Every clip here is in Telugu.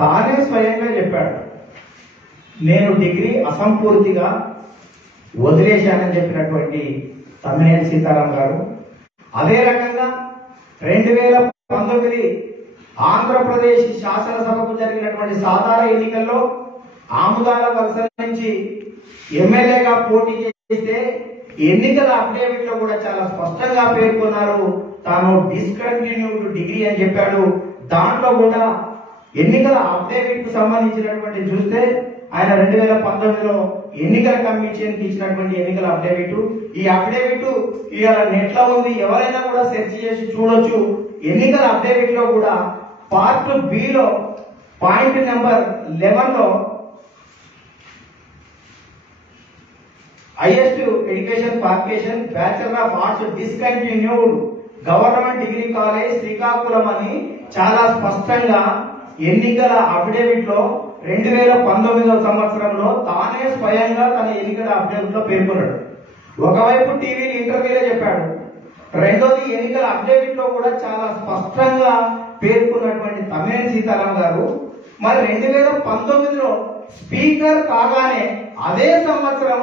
తానే స్వయంగా చెప్పాడు, నేను డిగ్రీ అసంపూర్తిగా వదిలేశానని చెప్పినటువంటి తమ్మినేని సీతారాం గారు. అదే రకంగా 2019 ఆంధ్రప్రదేశ్ శాసనసభకు జరిగినటువంటి సాధారణ ఎన్నికల్లో ఆముదాల వలస నుంచి ఎమ్మెల్యేగా పోటీ చేస్తే ఎన్నికల అఫిడవిట్ లో కూడా చాలా స్పష్టంగా పేర్కొన్నారు, తాను డిస్కంటిన్యూడ్ డిగ్రీ అని చెప్పాడు. దాంట్లో కూడా ఎన్నికల అఫిడవిట్ కు సంబంధించినటువంటి చూస్తే ఆయన 2019లో ఎన్నికల కమిషన్ కి ఇచ్చినటువంటి ఎన్నికల అఫిడవిట్, ఈ అఫిడవిట్ ఇవాళ నెట్ లో ఉంది, ఎవరైనా కూడా సెర్చ్ చేసి చూడొచ్చు. ఎన్నికల అఫిడవిట్ లో కూడా పార్ట్ బి లో పాయింట్ నెంబర్ 11 లో highest education qualification bachelor of arts discontinued government degree college Srikakulam అని చాలా స్పష్టంగా ఎన్నికల అఫిడవిట్ లో 2019 సంవత్సరంలో తానే స్వయంగా తన ఎన్నికల అఫిడవిట్ లో పేర్కొన్నాడు. ఒకవైపు టీవీ ఇంటర్వ్యూలో చెప్పాడు, రెండోది ఎన్నికల అఫిడవిట్ లో కూడా చాలా స్పష్టంగా పేర్కొన్నటువంటి తమ్మినేని సీతారాం గారు మరి 2019లో స్పీకర్ కాగానే అదే సంవత్సరం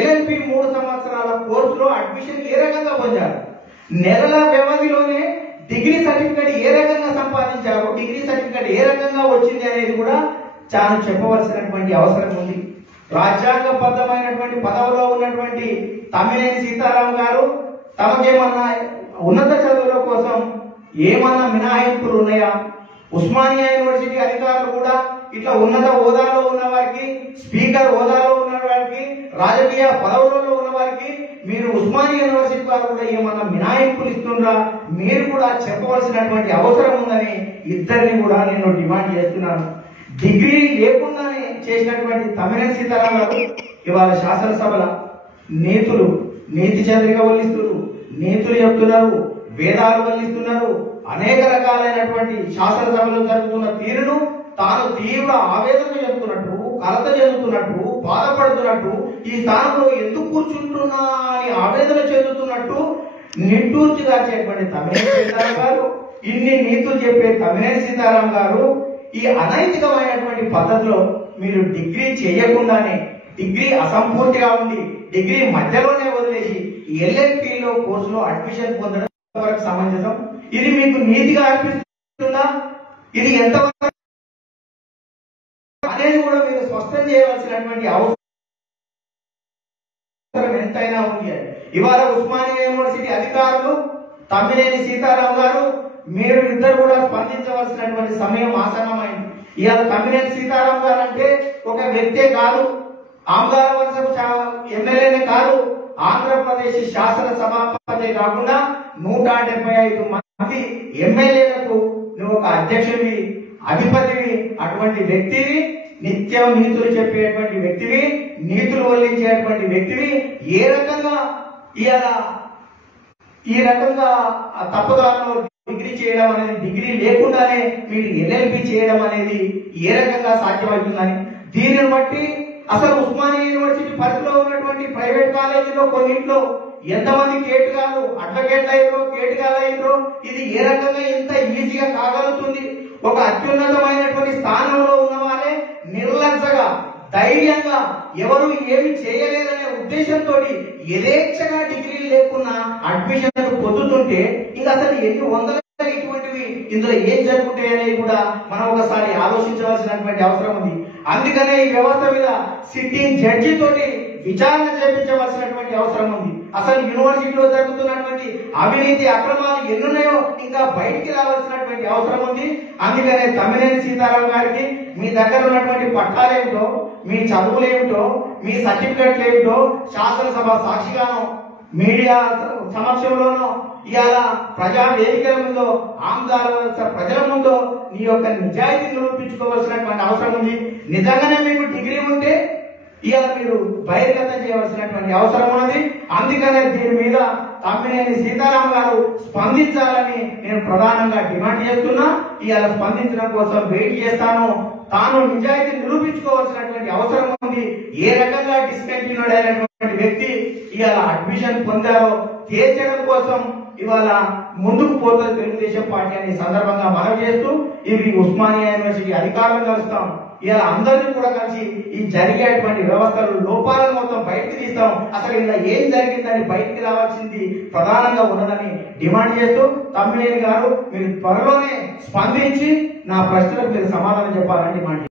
LLB 3 సంవత్సరాల కోర్సులో అడ్మిషన్ ఏ రకంగా పొందారు, నెలల వ్యవధిలోనే డిగ్రీ సర్టిఫికేట్ ఏ రకంగా సంపాదించారు, డిగ్రీ సర్టిఫికేట్ ఏ రకంగా వచ్చింది అనేది కూడా చాలా చెప్పవలసినటువంటి అవసరం ఉంది. రాజ్యాంగబద్ధమైనటువంటి పదవిలో ఉన్నటువంటి తమ్మినేని సీతారాం గారు తమకేమన్నా ఉన్నత చదువుల కోసం ఏమన్నా మినహాయింపులు ఉన్నాయా? ఉస్మానియా యూనివర్సిటీ అధికారులు కూడా ఇట్లా ఉన్నత హోదాలో ఉన్న వారికి, స్పీకర్ హోదాలో ఉన్న వారికి, రాజకీయ పదవులలో ఉన్న వారికి మీరు ఉస్మానియా యూనివర్సిటీ వారు కూడా ఏమన్నా మినహాయింపులు ఇస్తుండ్రా, మీరు కూడా చెప్పవలసినటువంటి అవసరం ఉందని ఇద్దరిని కూడా నేను డిమాండ్ చేస్తున్నాను. డిగ్రీ లేకుండానే చేసినటువంటి తమ్మినేని సీతారాం గారు ఇవాళ శాసనసభల నీతి చంద్రిక వల్లిస్తున్నారు, నీతులు చెప్తున్నారు, వేదాలు వల్లిస్తున్నారు. అనేక రకాలైనటువంటి శాసనసభలో జరుగుతున్న తీరును తాను తీవ్ర ఆవేదన చెందుతున్నట్టు, కలత చెందుతున్నట్టు, బాధపడుతున్నట్టు, ఈ స్థానంలో ఎందుకు కూర్చుంటున్నా అని ఆవేదన చెందుతున్నట్టు నిట్టూర్చి దాచేటువంటి తమ్మినేని సీతారాం గారు, ఇన్ని నీతులు చెప్పే తమ్మినేని సీతారాం గారు ఈ అనైతికమైనటువంటి పద్ధతిలో మీరు డిగ్రీ చేయకుండానే, డిగ్రీ అసంపూర్తిగా ఉండి డిగ్రీ మధ్యలోనే వదిలేసి LLBలో కోర్సులో అడ్మిషన్ పొందడం వరకు సమంజసం? ఇది మీకు నీతిగా అనిపిస్తుందా? ఇది ఎంతవరకు అనేది కూడా మీరు స్పష్టం చేయవలసినటువంటి అవసరం ఎంతైనా ఉంది. ఇవాళ ఉస్మానియా యూనివర్సిటీ అధికారులు, తమ్మినేని సీతారాం గారు, మీరు ఇద్దరు కూడా స్పందించవలసినటువంటి సమయం ఆసన్నమైంది. ఇవాళ తమ్మినేని సీతారాం గారు అంటే ఒక వ్యక్తే కాదు, ఆమ్దాల వలసకు ఎమ్మెల్యేనే కాదు, ఆంధ్రప్రదేశ్ శాసనసభాపతి కాకుండా 175 మంది ఎమ్మెల్యేలకు నువ్వు ఒక అధ్యక్షుడివి, అధిపతివి. అటువంటి వ్యక్తివి, నిత్యం నీతులు చెప్పేటువంటి వ్యక్తివి, నీతులు వల్లించేటువంటి వ్యక్తివి ఏ రకంగా ఈ రకంగా తప్పుదారులో డిగ్రీ చేయడం అనేది, డిగ్రీ లేకుండానే మీరు LLB చేయడం అనేది ఏ రకంగా సాధ్యమవుతుందని దీనిని బట్టి అసలు ఉస్మానియా యూనివర్సిటీ పరిధిలో ఉన్నటువంటి ప్రైవేట్ కాలేజీలో కొన్నింట్లో ఎంతమంది కేటుగాళ్ళు, అడ్వకేట్లు అయ్యారో, కేటుగాళ్ళు అయ్యారో, ఇది ఏ రకంగా ఎంత ఈజీగా కాగలుగుతుంది? ఒక అత్యున్నతమైనటువంటి స్థానంలో ఉన్న వారే నిర్లక్ష్యంగా, ధైర్యంగా ఎవరు ఏమి చేయలేదనే ఉద్దేశంతో యథేచ్ఛగా డిగ్రీలు లేకున్నా అడ్మిషన్ పొందుతుంటే ఇంకా అసలు ఎన్ని వందల ఇటువంటివి ఇందులో ఏం జరుగుతాయి అనేది కూడా మనం ఒకసారి ఆలోచించవలసినటువంటి అవసరం ఉంది. అందుకనే ఈ వ్యవస్థ మీద సిట్టింగ్ జడ్జి తోటి విచారణ చేయించవలసినటువంటి అవసరం ఉంది. అసలు యూనివర్సిటీలో జరుగుతున్నటువంటి అవినీతి అక్రమాలు ఎన్నున్నాయో ఇంకా బయటికి రావాల్సినటువంటి అవసరం ఉంది. అందుకనే తమ్మినేని సీతారాం గారికి మీ దగ్గర ఉన్నటువంటి పట్టాలేమిటో, మీ చదువులేమిటో, మీ సర్టిఫికెట్లు ఏమిటో శాసనసభ సాక్షిగానో, మీడియా సమక్షంలోనో, ఇవాళ ప్రజా వేదికల ముందో, ఆంధ్ర ప్రజల ముందో నీ యొక్క నిజాయితీ నిరూపించుకోవాల్సినటువంటి అవసరం ఉంది. నిజంగానే మీకు డిగ్రీ ఉంటే ఇవాళ మీరు బహిర్గతం చేయవలసినటువంటి అవసరం ఉన్నది. అందుకనే దీని మీద తమ్మినేని సీతారాం గారు స్పందించాలని నేను ప్రధానంగా డిమాండ్ చేస్తున్నా. ఇవాళ స్పందించడం కోసం వెయిట్ చేస్తాను. తాను నిజాయితీ నిరూపించుకోవాల్సినటువంటి అవసరం ఉంది. ఏ రకంగా డిస్కంటిన్యూడ్ అయినటువంటి వ్యక్తి ఇవాళ అడ్మిషన్ పొందారో తేల్చడం కోసం ఇవాళ ముందుకు పోతుంది తెలుగుదేశం పార్టీ అని ఈ సందర్భంగా మనవి చేస్తూ ఇవి ఉస్మానియా యూనివర్సిటీ అధికారులను కలుస్తాం. ఇలా అందరినీ కూడా కలిసి ఈ జరిగేటువంటి వ్యవస్థలు లోపాలను మొత్తం బయటకు తీస్తాం. అసలు ఇలా ఏం జరిగిందని బయటికి రావాల్సింది ప్రధానంగా ఉన్నదని డిమాండ్ చేస్తూ తమ్మినేని గారు మీరు త్వరలోనే స్పందించి నా ప్రశ్నలకు మీరు సమాధానం చెప్పాలని డిమాండ్